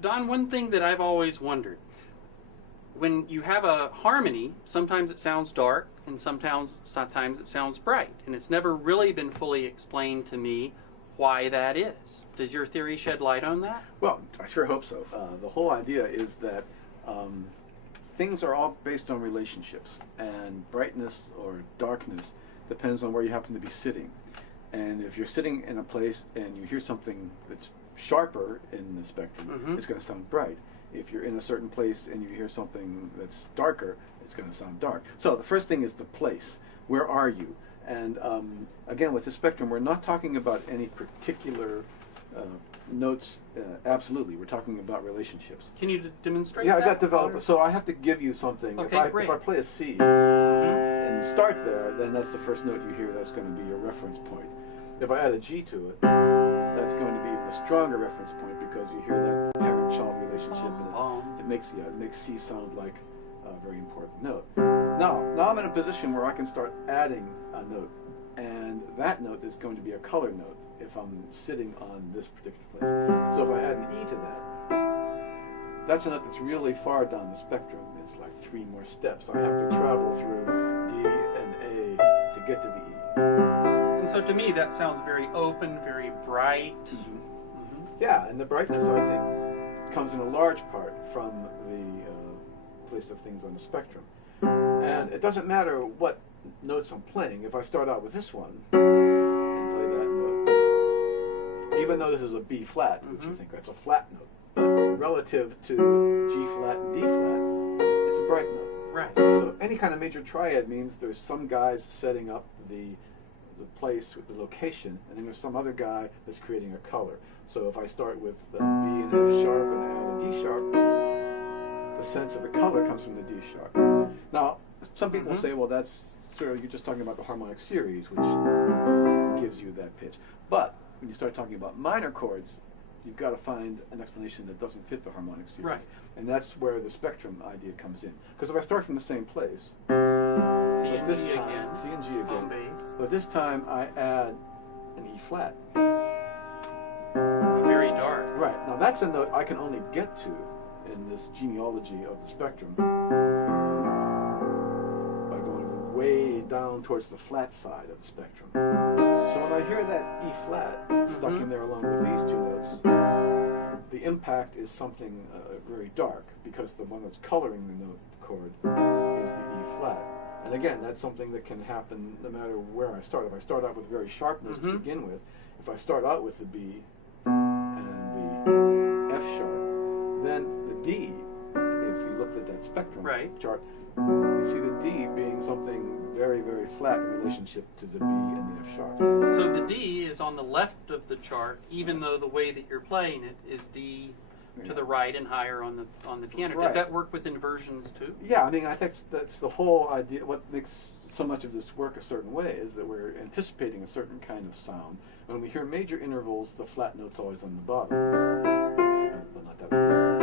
Don, one thing that I've always wondered, when you have a harmony, sometimes it sounds dark and sometimes it sounds bright, and it's never really been fully explained to me why that is. Does your theory shed light on that? Well, I sure hope so. The whole idea is that things are all based on relationships, and brightness or darkness depends on where you happen to be sitting. And if you're sitting in a place and you hear something that's sharper in the spectrum, it's going to sound bright. If you're in a certain place and you hear something that's darker, it's going to sound dark. So the first thing is the place. Where are you? And again, with the spectrum, we're not talking about any particular notes. Absolutely, we're talking about relationships. Can you demonstrate that? Yeah, I got developed. So I have to give you something. Okay, if I play a C and start there, then that's the first note you hear. That's going to be your reference point. If I add a G to it, that's going to be a stronger reference point because you hear that parent-child relationship, and it makes C sound like a very important note. Now I'm in a position where I can start adding a note, and that note is going to be a color note if I'm sitting on this particular place. So if I add an E to that, that's a note that's really far down the spectrum. It's like 3 more steps. I have to travel through D and A to get to the E. And so to me that sounds very open, very bright. Yeah, and the brightness, I think, comes in a large part from the place of things on the spectrum. And it doesn't matter what notes I'm playing. If I start out with this one and play that note, even though this is a B flat, which you think that's a flat note, but relative to G flat and D flat, it's a bright note. Right. So any kind of major triad means there's some guys setting up the place with the location, and then there's some other guy that's creating a color. So if I start with the B and F sharp and add a D sharp, the sense of the color comes from the D sharp. Now, some people say, well, that's sort of, you're just talking about the harmonic series, which gives you that pitch. But when you start talking about minor chords, you've got to find an explanation that doesn't fit the harmonic series. Right. And that's where the spectrum idea comes in. Because if I start from the same place, C and G again. C and G again. Home base. But this time I add an E flat. Very dark. Right. Now that's a note I can only get to in this genealogy of the spectrum by going way down towards the flat side of the spectrum. So when I hear that E flat stuck in there along with these 2 notes, the impact is something very dark, because the one that's coloring the note chord is the E flat. And again, that's something that can happen no matter where I start. If I start out with very sharp notes to begin with, if I start out with the B and the F sharp, then the D, if you looked at that spectrum chart, you see the D being something very, very flat in relationship to the B and the F sharp. So the D is on the left of the chart, even though the way that you're playing it is D to the right and higher on the piano. Right. Does that work with inversions too? Yeah, I mean, I think that's the whole idea. What makes so much of this work a certain way is that we're anticipating a certain kind of sound. When we hear major intervals, the flat note's always on the bottom. Well, not that one.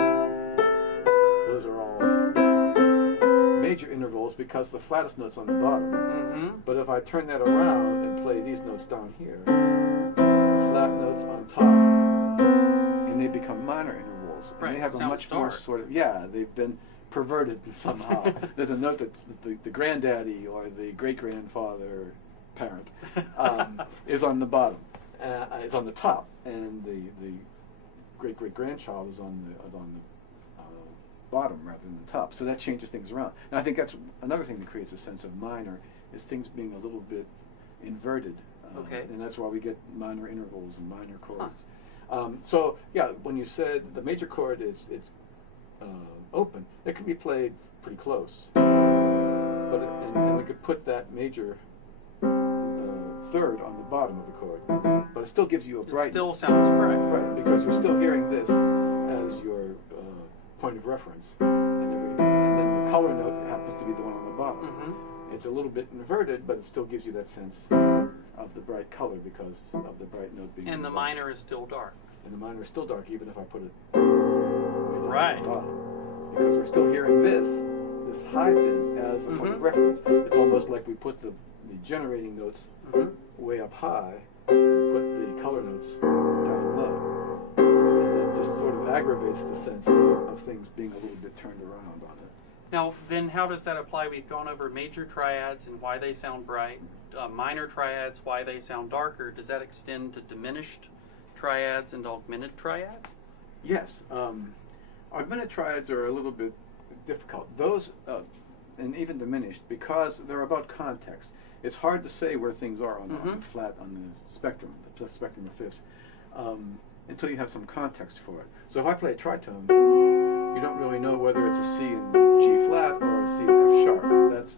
Those are all major intervals because the flattest note's on the bottom. But if I turn that around and play these notes down here, the flat note's on top, and they become minor intervals. And they have a much more sort of, they've been perverted somehow. There's a note that the granddaddy or the great-grandfather parent is on the bottom, is on the top, and the great-great-grandchild is on the bottom rather than the top. So that changes things around. And I think that's another thing that creates a sense of minor, is things being a little bit inverted. And that's why we get minor intervals and minor chords. So yeah, when you said the major chord it's open, it can be played pretty close, but and we could put that major third on the bottom of the chord, but it still gives you a brightness. It still sounds bright, right? Because you're still hearing this as your point of reference, and then the color note happens to be the one on the bottom. It's a little bit inverted, but it still gives you that sense of the bright color because of the bright note being. And the minor is still dark. And the minor is still dark even if I put it right at the bottom, because we're still hearing this high thing as a point of reference. It's almost like we put the generating notes way up high and put the color notes down low, and then just sort of aggravates the sense of things being a little bit turned around on it. Now, then how does that apply? We've gone over major triads and why they sound bright, minor triads, why they sound darker. Does that extend to diminished triads and augmented triads? Yes. Augmented triads are a little bit difficult. Those, and even diminished, because they're about context. It's hard to say where things are on the flat, on the spectrum of fifths, until you have some context for it. So if I play a tritone, you don't really know whether it's a C in G flat or a C in F sharp.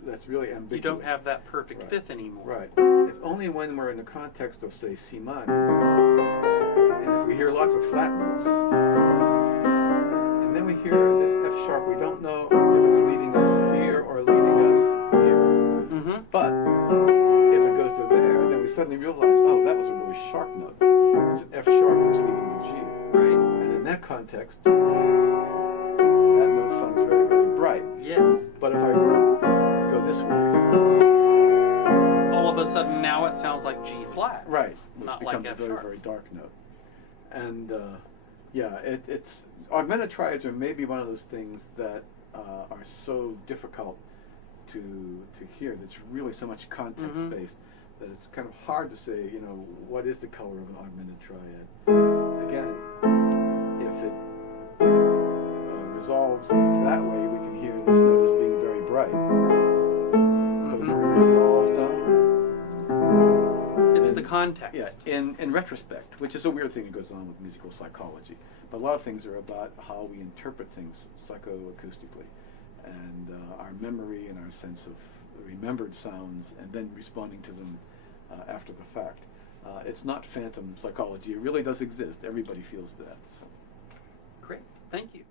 That's really ambiguous. You don't have that perfect fifth anymore. Right. It's only when we're in the context of, say, C minor, and if we hear lots of flat notes, and then we hear this F sharp, we don't know if it's leading us here or leading us here. But if it goes to there, then we suddenly realize, oh, that was a really sharp note. It's an F sharp that's leading to G. Right. And in that context, that note sounds very, very bright. Yes. But if I go this way, all of a sudden now it sounds like G flat. right, which Not becomes like a F very, sharp. very dark note. And yeah, it's augmented triads are maybe one of those things that are so difficult to hear. That's really so much context based that it's kind of hard to say, you know, what is the color of an augmented triad. Again, if it resolves that way, we can hear this note as being very bright. But if it resolves down, It's the context. yeah, in retrospect, which is a weird thing that goes on with musical psychology. But a lot of things are about how we interpret things psychoacoustically, and our memory and our sense of remembered sounds, and then responding to them after the fact. It's not phantom psychology. It really does exist. Everybody feels that. So. Great. Thank you.